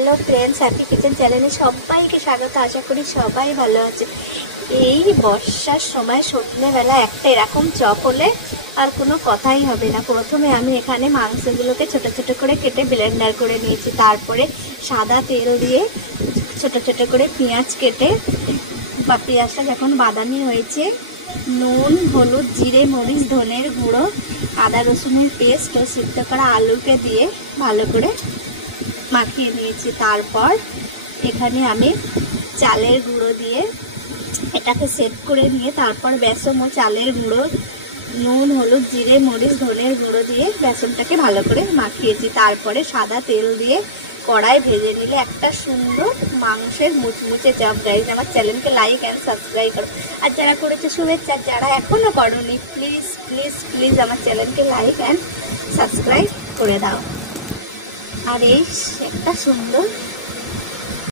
Hello friends, happy kitchen চ্যানেলে সবাইকে স্বাগত। আশা করি সবাই ভালো আছে। এই বর্ষার সময় সন্ধ্যেবেলা একটা এরকম চপ হলে আর কোনো কথাই হবে না। প্রথমে আমি এখানে মাংসগুলোকে ছোট ছোট করে কেটে ব্লেন্ডার করে নিয়েছি। তারপরে সাদা তেল দিয়ে ছোট ছোট করে পেঁয়াজ কেটে বা পেঁয়াজটা যখন বাদামি হয়েছে, নুন, হলুদ, জিরে, মরিচ, ধনের গুঁড়ো, আদা রসুনের পেস্ট ও সিদ্ধ করা আলুকে দিয়ে ভালো করে মাখিয়ে নিয়েছি। তারপর এখানে আমি চালের গুঁড়ো দিয়ে এটাকে সেট করে নিয়ে তারপর বেসন ও চালের গুঁড়ো, নুন, হলুদ, জিরে, মরিচ, ধনের গুঁড়ো দিয়ে বেসনটাকে ভালো করে মাখিয়েছি। তারপরে সাদা তেল দিয়ে কড়াই ভেজে নিলে একটা সুন্দর মাংসের মুচমুচে চপ। গাইজ, আমার চ্যানেলকে লাইক অ্যান্ড সাবস্ক্রাইব করো। আর যারা করেছে শুভেচ্ছা, যারা এখনও করোনি প্লিজ প্লিজ প্লিজ আমার চ্যানেলকে লাইক অ্যান্ড সাবস্ক্রাইব করে দাও। আর এই একটা সুন্দর